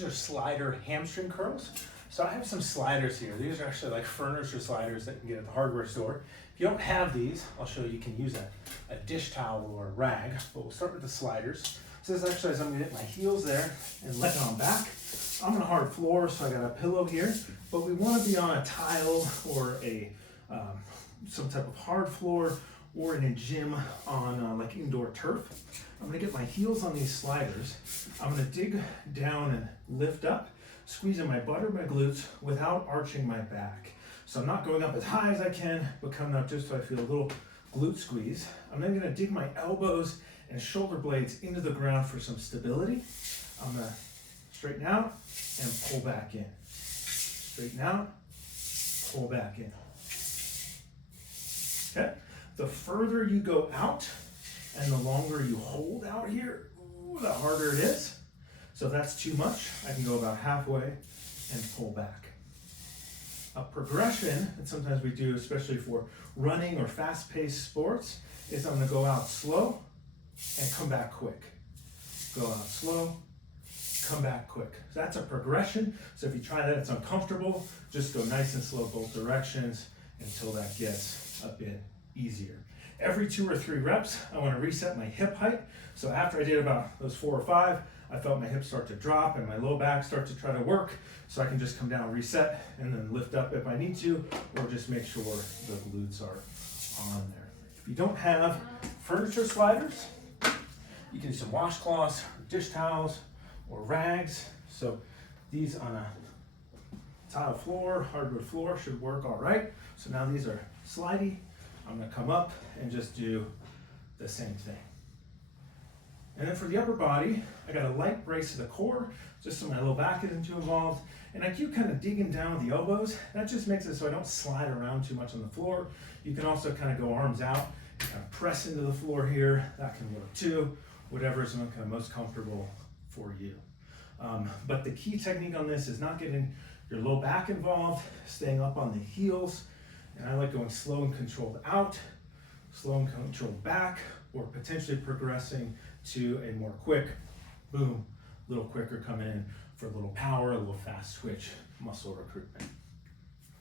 these are slider hamstring curls. So I have some sliders here. These are actually like furniture sliders that you can get at the hardware store. If you don't have these, I'll show you can use a dish towel or a rag, but we'll start with the sliders. So this exercise, I'm gonna get my heels there and let on back. I'm on a hard floor, so I got a pillow here, but we wanna be on a tile or some type of hard floor, or in a gym on like indoor turf. I'm gonna get my heels on these sliders. I'm gonna dig down and lift up, squeezing my butt or my glutes without arching my back. So I'm not going up as high as I can, but coming up just so I feel a little glute squeeze. I'm then gonna dig my elbows and shoulder blades into the ground for some stability. I'm gonna straighten out and pull back in. Straighten out, pull back in. Okay, the further you go out and the longer you hold out here, the harder it is. So if that's too much, I can go about halfway and pull back. A progression that sometimes we do, especially for running or fast-paced sports, is I'm gonna go out slow and come back quick. Go out slow, come back quick. So that's a progression. So if you try that, it's uncomfortable, just go nice and slow both directions until that gets a bit easier. Every 2 or 3 reps, I want to reset my hip height. So after I did about those 4 or 5, I felt my hips start to drop and my low back start to try to work. So I can just come down, reset, and then lift up if I need to, or just make sure the glutes are on there. If you don't have furniture sliders, you can use some washcloths, dish towels, or rags. So these on a tile floor, hardwood floor should work all right. So now these are slidey. I'm gonna come up and just do the same thing. And then for the upper body, I got a light brace to the core, just so my low back isn't too involved. And I keep kind of digging down with the elbows. That just makes it so I don't slide around too much on the floor. You can also kind of go arms out, kind of press into the floor here. That can work too. Whatever is kind of most comfortable for you. But the key technique on this is not getting your low back involved, staying up on the heels. And I like going slow and controlled out, slow and controlled back, or potentially progressing to a more quick, boom, a little quicker coming in for a little power, a little fast twitch muscle recruitment.